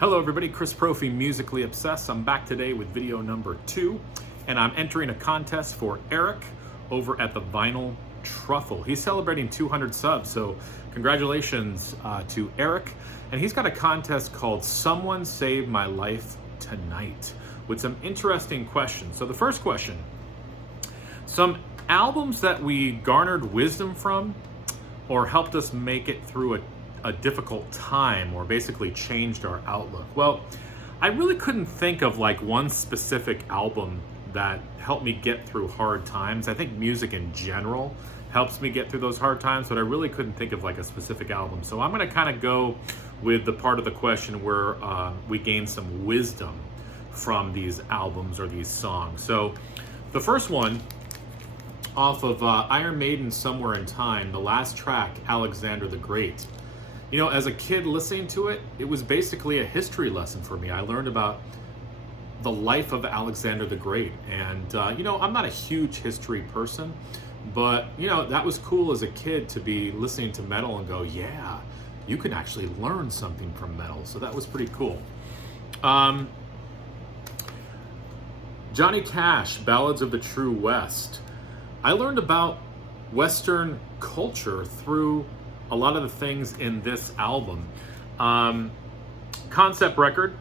Hello everybody, Chris Profi, Musically Obsessed. I'm back today with video number 2, and I'm entering a contest for Eric over at the Vinyl Truffle. He's celebrating 200 subs, so congratulations to Eric. And he's got a contest called Someone Save My Life Tonight with some interesting questions. So the first question, some albums that we garnered wisdom from or helped us make it through a difficult time or basically changed our outlook. Well, I really couldn't think of like one specific album that helped me get through hard times. I think music in general helps me get through those hard times, but I really couldn't think of like a specific album. So I'm gonna kind of go with the part of the question where we gain some wisdom from these albums or these songs. So the first one, off of Iron Maiden's Somewhere in Time, the last track, Alexander the Great. You know, as a kid listening to it, it was basically a history lesson for me. I learned about the life of Alexander the Great. And, you know, I'm not a huge history person, but, you know, that was cool as a kid to be listening to metal and go, yeah, you can actually learn something from metal. So that was pretty cool. Johnny Cash, Ballads of the True West. I learned about Western culture through a lot of the things in this album. Concept record,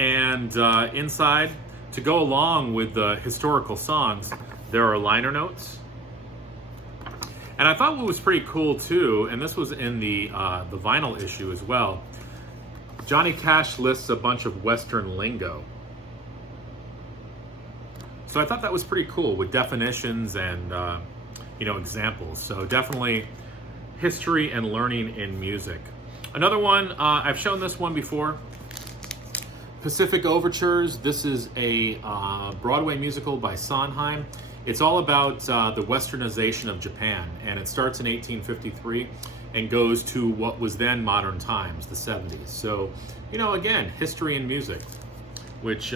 and inside, to go along with the historical songs, there are liner notes. And I thought what was pretty cool too, and this was in the vinyl issue as well, Johnny Cash lists a bunch of Western lingo. So I thought that was pretty cool with definitions and you know, examples. So definitely history and learning in music. Another one, I've shown this one before, Pacific Overtures. This is a Broadway musical by Sondheim. It's all about the westernization of Japan, and it starts in 1853 and goes to what was then modern times, the 70s. So, you know, again, history and music, which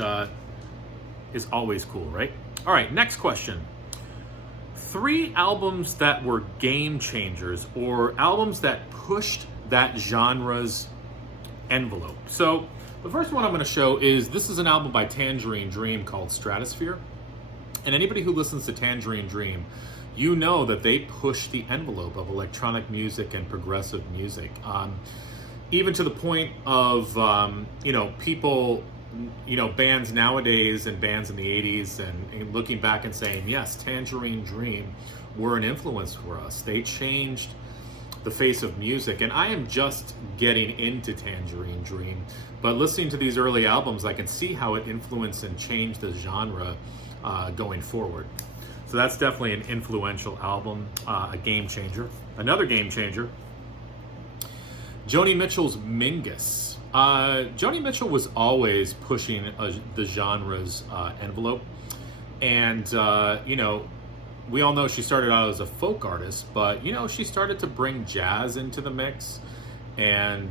is always cool, right? All right, next question. 3 albums that were game changers or albums that pushed that genre's envelope. So the first one I'm going to show is, this is an album by Tangerine Dream called Stratosphere. And anybody who listens to Tangerine Dream, you know that they push the envelope of electronic music and progressive music. Even to the point of, you know, people, you know, bands nowadays and bands in the 80s and looking back and saying, yes, Tangerine Dream were an influence for us. They changed the face of music. And I am just getting into Tangerine Dream, but listening to these early albums, I can see how it influenced and changed the genre going forward. So that's definitely an influential album, a game changer. Another game changer, Joni Mitchell's Mingus. Joni Mitchell was always pushing the genre's envelope, and you know, we all know she started out as a folk artist, but you know, she started to bring jazz into the mix, and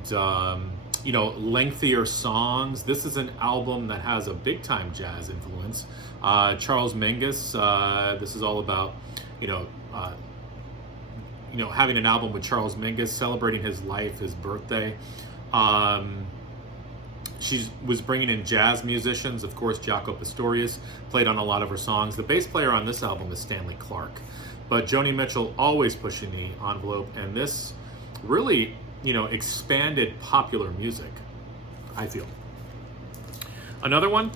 you know, lengthier songs. This is an album that has a big time jazz influence. Charles Mingus. This is all about, you know, having an album with Charles Mingus, celebrating his life, his birthday. She was bringing in jazz musicians. Of course, Jaco Pastorius played on a lot of her songs. The bass player on this album is Stanley Clarke. But Joni Mitchell always pushing the envelope, and this really, you know, expanded popular music, I feel. Another one,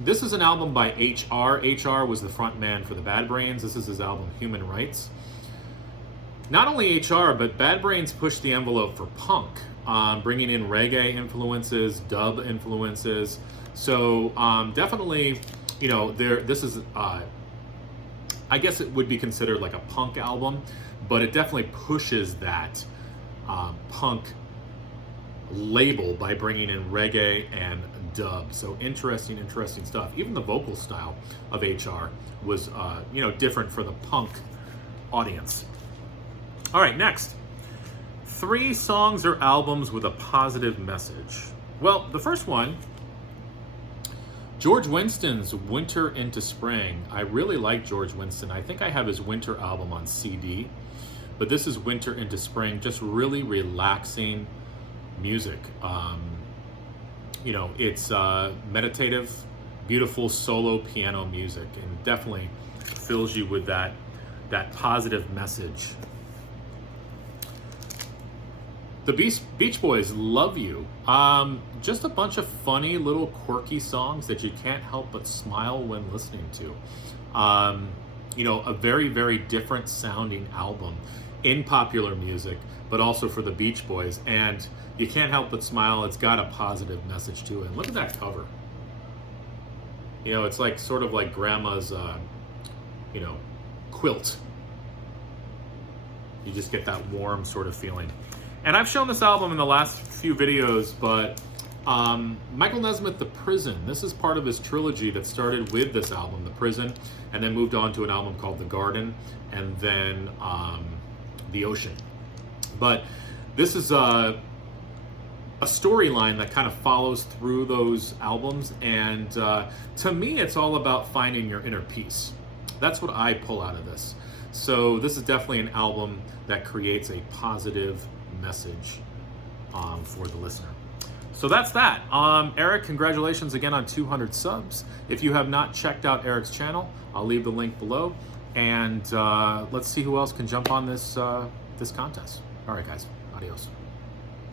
this is an album by HR. HR was the front man for the Bad Brains. This is his album, Human Rights. Not only HR, but Bad Brains pushed the envelope for punk, bringing in reggae influences, dub influences. So definitely, you know, this is, I guess it would be considered like a punk album, but it definitely pushes that punk label by bringing in reggae and dub. So interesting stuff. Even the vocal style of HR was, you know, different for the punk audience. All right, next. 3 songs or albums with a positive message. Well, the first one, George Winston's Winter into Spring. I really like George Winston. I think I have his Winter album on CD, but this is Winter into Spring, just really relaxing, music. You know, it's meditative, beautiful solo piano music, and definitely fills you with that positive message. The Beach Boys, Love You. Just a bunch of funny little quirky songs that you can't help but smile when listening to. You know, a very, very different sounding album in popular music, but also for the Beach Boys. And you can't help but smile. It's got a positive message to it. And look at that cover. You know, it's like sort of like grandma's, you know, quilt. You just get that warm sort of feeling. And I've shown this album in the last few videos, but Michael Nesmith, The Prison, this is part of his trilogy that started with this album, The Prison, and then moved on to an album called The Garden, and then The Ocean. But this is a storyline that kind of follows through those albums, and to me, it's all about finding your inner peace. That's what I pull out of this. So this is definitely an album that creates a positive message for the listener. So that's that. Eric, congratulations again on 200 subs. If you have not checked out Eric's channel, I'll leave the link below, and let's see who else can jump on this this contest. All right, guys, adios.